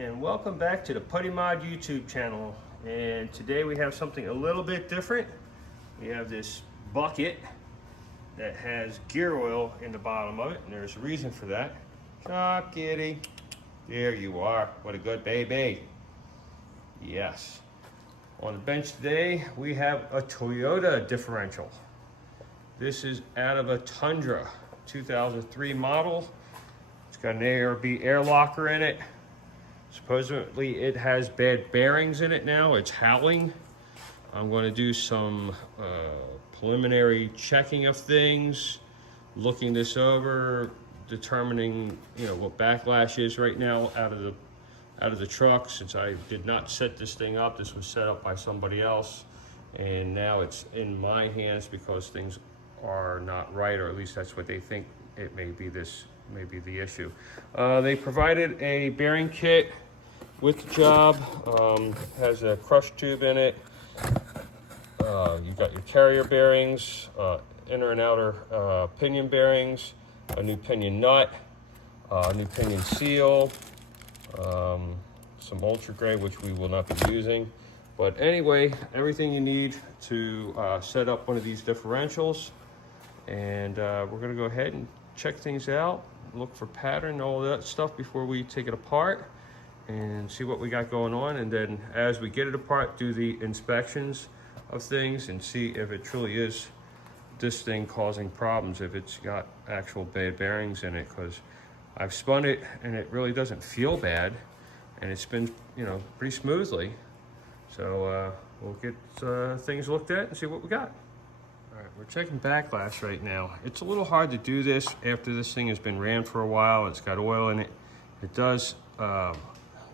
and welcome back to the Putty Mod YouTube channel. And today we have something a little bit different. We have this bucket that has gear oil in the bottom of it, and there's a reason for that. Chop, kitty. There you are. What a good baby. Yes. On the bench today, we have a Toyota differential. This is out of a Tundra 2003 model. It's got an ARB air locker in it. Supposedly it has bad bearings in it now. It's howling. I'm going to do some preliminary checking of things, looking this over, determining what backlash is right now out of the truck. Since I did not set this thing up, this was set up by somebody else, and now it's in my hands because things are not right, or at least that's what they think it may be. This may be the issue. They provided a bearing kit with the job. Has a crush tube in it. You've got your carrier bearings, inner and outer pinion bearings, a new pinion nut, a new pinion seal, some ultra gray, which we will not be using. But anyway, everything you need to set up one of these differentials. And we're going to go ahead and check things out, look for pattern, all that stuff before we take it apart and see what we got going on. And then as we get it apart, do the inspections of things and see if it truly is this thing causing problems, if it's got actual bad bearings in it, because I've spun it and it really doesn't feel bad, and it spins pretty smoothly. So we'll get things looked at and see what we got. All right, we're checking backlash right now. It's a little hard to do this after this thing has been ran for a while. It's got oil in it. It does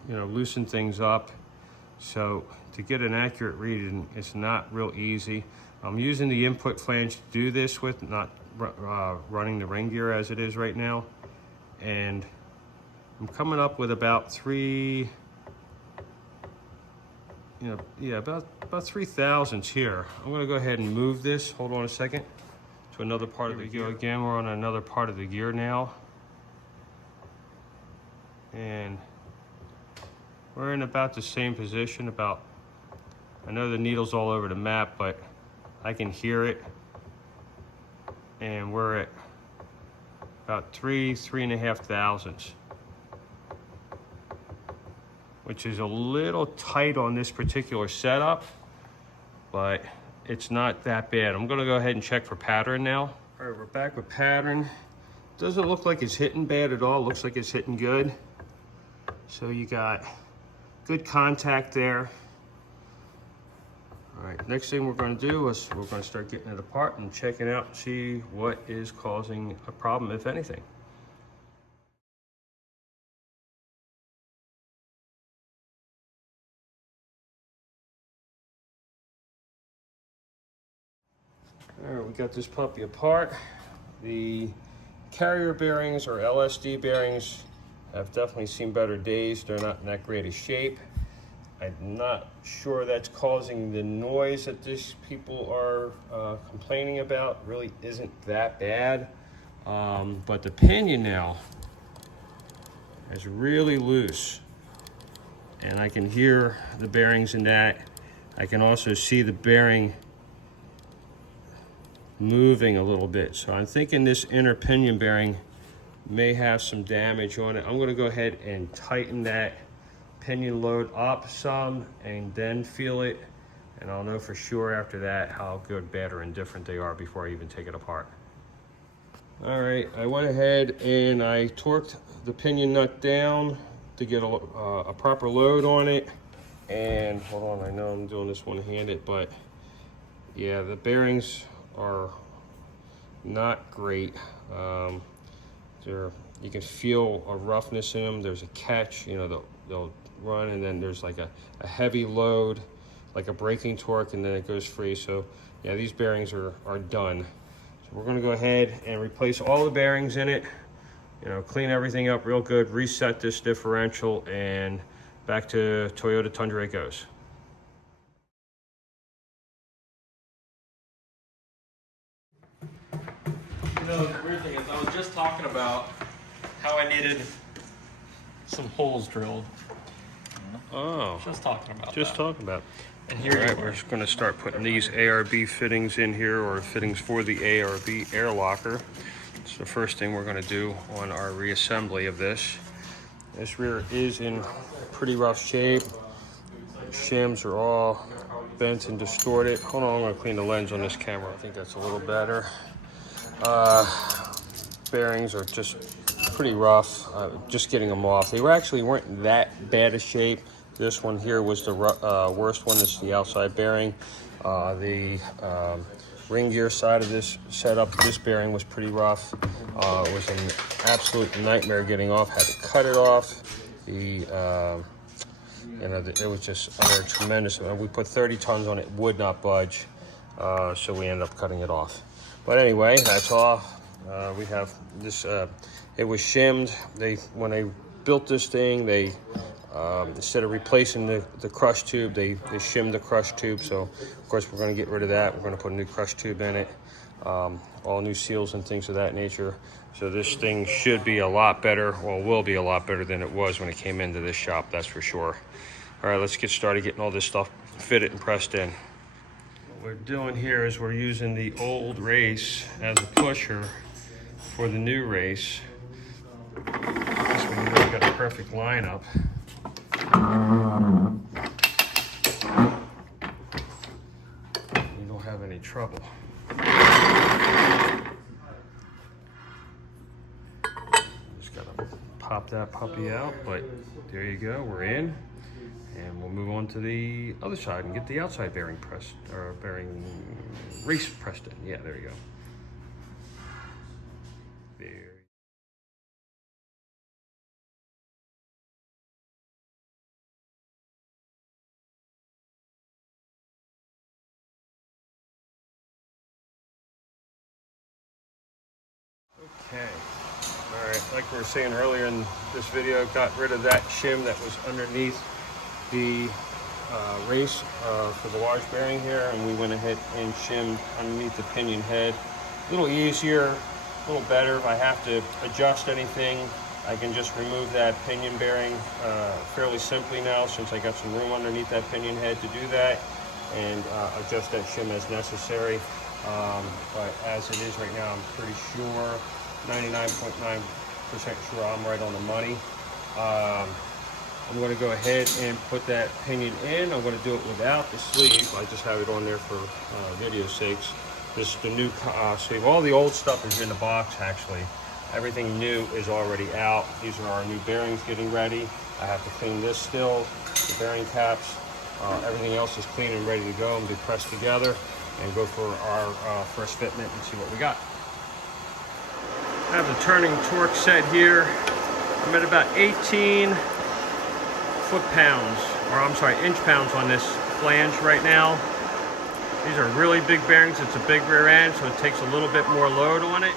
loosen things up. So to get an accurate reading, it's not real easy. I'm using the input flange to do this with, not running the ring gear as it is right now. And I'm coming up with about about 3 thousandths here. I'm gonna go ahead and move this, hold on a second, to another part of the gear. Again, we're on another part of the gear now. And we're in about the same position. I know the needle's all over the map, but I can hear it. And we're at about 3.5 thousandths, which is a little tight on this particular setup, but it's not that bad. I'm gonna go ahead and check for pattern now. All right, we're back with pattern. Doesn't look like it's hitting bad at all. Looks like it's hitting good. So you got good contact there. All right, next thing we're gonna do is we're gonna start getting it apart and checking out and see what is causing a problem, if anything. All right, we got this puppy apart. The carrier bearings, or LSD bearings, have definitely seen better days. They're not in that great a shape. I'm not sure that's causing the noise that these people are complaining about. Really isn't that bad. But the pinion now is really loose, and I can hear the bearings in that. I can also see the bearing moving a little bit. So I'm thinking this inner pinion bearing may have some damage on it. I'm going to go ahead and tighten that pinion load up some and then feel it, and I'll know for sure after that how good, bad, or indifferent they are before I even take it apart. All right, I went ahead and I torqued the pinion nut down to get a proper load on it. And hold on, I know I'm doing this one-handed, but yeah, the bearings are not great. You can feel a roughness in them. There's a catch, they'll run, and then there's like a heavy load, like a braking torque, and then it goes free. So yeah, these bearings are done. So we're gonna go ahead and replace all the bearings in it, clean everything up real good, reset this differential, and back to Toyota Tundra it goes. The weird thing is, I was just talking about how I needed some holes drilled. Oh, Just talking about just that. talking about. And here All right, you we're are. just going to start putting these ARB fittings in here, or fittings for the ARB air locker. It's the first thing we're going to do on our reassembly of this. This rear is in pretty rough shape. The shims are all bent and distorted. Hold on, I'm going to clean the lens on this camera. I think that's a little better. Bearings are just pretty rough. Just getting them off. They weren't that bad a shape. This one here was the worst one. This is the outside bearing. The ring gear side of this setup, this bearing was pretty rough. It was an absolute nightmare getting off. Had to cut it off. It was just under a tremendous amount. We put 30 tons on it, would not budge. So we ended up cutting it off. But anyway, that's all. We have this. It was shimmed. When they built this thing, they instead of replacing the crush tube, they shimmed the crush tube. So of course we're going to get rid of that. We're going to put a new crush tube in it, all new seals and things of that nature. So this thing should be a lot better, or will be a lot better than it was when it came into this shop. That's for sure. All right, let's get started getting all this stuff fitted and pressed in. What we're doing here is we're using the old race as a pusher for the new race. This one really got a perfect lineup. You don't have any trouble. Just gotta pop that puppy out, but there you go, we're in. And we'll move on to the other side and get the outside bearing pressed, or bearing race pressed in. Yeah, there you go. There. Okay. All right, like we were saying earlier in this video, got rid of that shim that was underneath the race for the large bearing here, and we went ahead and shimmed underneath the pinion head. A little easier, a little better. If I have to adjust anything, I can just remove that pinion bearing fairly simply now, since I got some room underneath that pinion head to do that, and adjust that shim as necessary. But as it is right now, I'm pretty sure, 99.9% sure I'm right on the money. I'm going to go ahead and put that pinion in. I'm going to do it without the sleeve. I just have it on there for video sakes. This is the new sleeve. All the old stuff is in the box, actually. Everything new is already out. These are our new bearings getting ready. I have to clean this still, the bearing caps. Everything else is clean and ready to go and be pressed together, and go for our first fitment and see what we got. I have the turning torque set here. I'm at about 18 foot-pounds, or I'm sorry, inch-pounds on this flange right now. These are really big bearings. It's a big rear end, so it takes a little bit more load on it.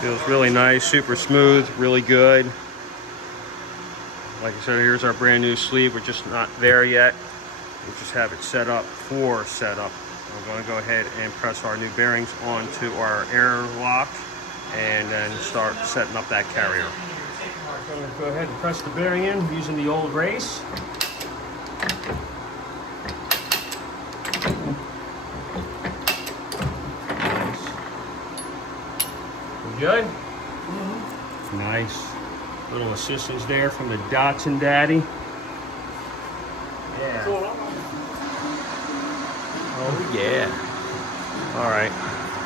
Feels really nice, super smooth, really good. Like I said, here's our brand new sleeve. We're just not there yet. We just have it set up for setup. We're going to go ahead and press our new bearings onto our air lock, and then start setting up that carrier. I'm going to go ahead and press the bearing in using the old race. We good? Mm-hmm. Nice. Little assistance there from the Dotson Daddy. Yeah. Oh yeah. All right.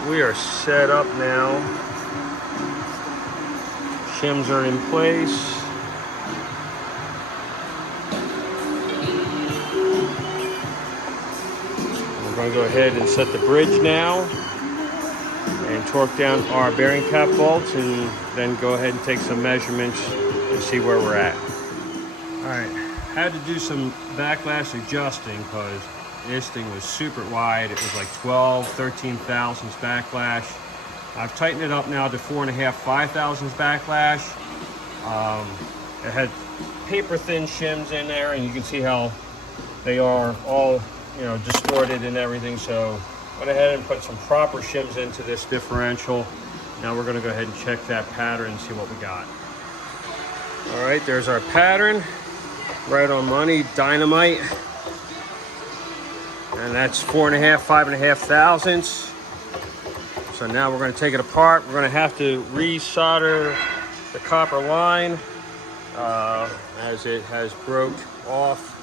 We are set up now. Shims are in place. We're going to go ahead and set the bridge now and torque down our bearing cap bolts, and then go ahead and take some measurements and see where we're at. All right, had to do some backlash adjusting because this thing was super wide. It was like 13 thousandths backlash. I've tightened it up now to 4.5, 5 thousandths backlash. It had paper thin shims in there, and you can see how they are all, distorted and everything. So went ahead and put some proper shims into this differential. Now we're going to go ahead and check that pattern and see what we got. All right, there's our pattern. right on money, dynamite. And that's 4.5, 5.5 thousandths. So now we're going to take it apart. We're going to have to resolder the copper line as it has broke off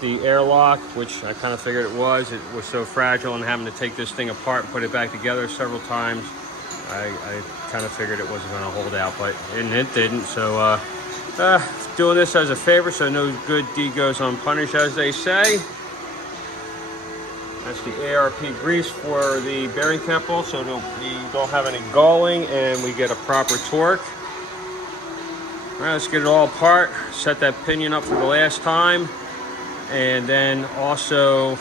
the airlock, which I kind of figured it was. It was so fragile, and having to take this thing apart and put it back together several times, I kind of figured it wasn't going to hold out, but it didn't. So doing this as a favor, so no good deed goes unpunished, as they say. That's the ARB grease for the bearing temple, so we don't have any galling and we get a proper torque. All right, let's get it all apart, set that pinion up for the last time, and then also,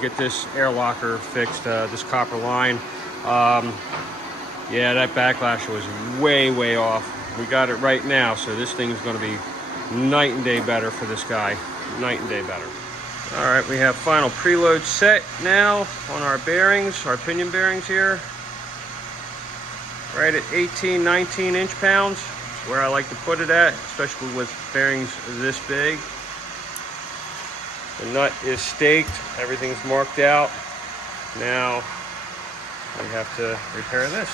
get this air locker fixed, this copper line. Yeah, that backlash was way, way off. We got it right now, so this thing's going to be night and day better for this guy. Night and day better. All right, we have final preload set now on our bearings, our pinion bearings here. Right at 18, 19 inch-pounds, where I like to put it at, especially with bearings this big. The nut is staked, everything's marked out. Now we have to repair this.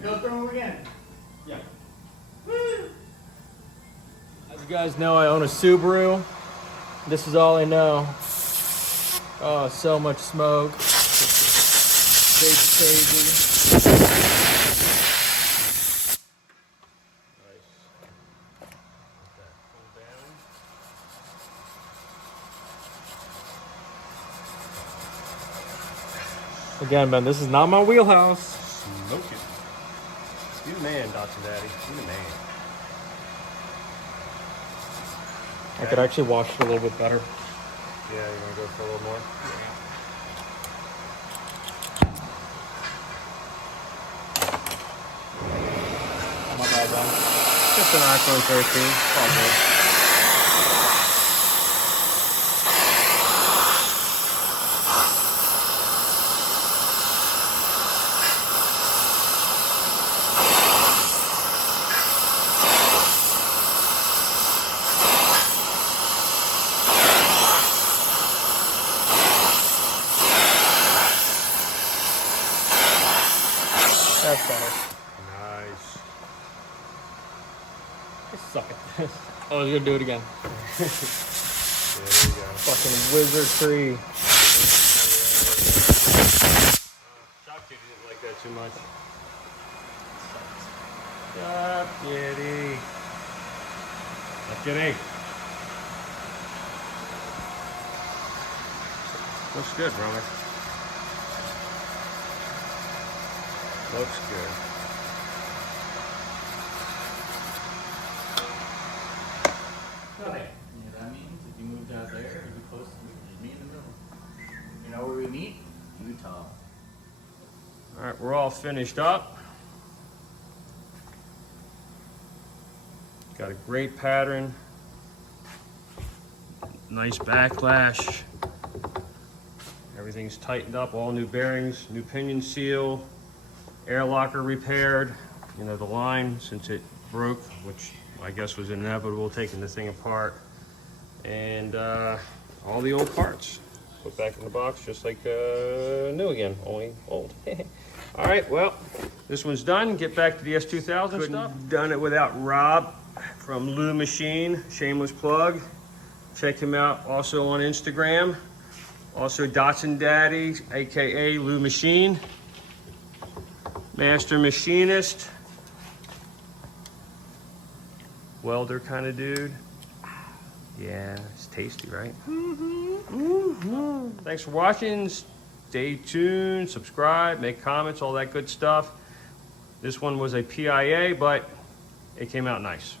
Go through them again. Yeah. As you guys know, I own a Subaru. This is all I know. Oh, so much smoke. It's crazy. Again, Ben, this is not my wheelhouse. Smoke it. You the man, Dotson Daddy. You the man. I could actually wash it a little bit better. Yeah, you want to go for a little more? My bad, Ben. Just an iPhone 13. It's all good. That's better. Nice. I suck at this. I was gonna do it again. Yeah, there you go. Fucking wizard tree. Shop Kitty didn't like that too much. Shop Kitty. Shop Kitty. Looks good, brother. Looks good. Okay. You know what that means? If you moved out there, it'd be close to me. Just me in the middle. You know where we meet? Utah. All right, we're all finished up. Got a great pattern. Nice backlash. Everything's tightened up, all new bearings, new pinion seal, air locker repaired. You know, the line, since it broke, which I guess was inevitable, taking the thing apart. And all the old parts put back in the box, just like new again, only old. All right, well, this one's done. Get back to the S2000 stuff. Done it without Rob from Lou Machine, shameless plug. Check him out also on Instagram. Also Dotson Daddy, AKA Lou Machine. Master machinist. Welder kind of dude. Yeah, it's tasty, right? Thanks for watching. Stay tuned, subscribe, make comments, all that good stuff. This one was a PIA, but it came out nice.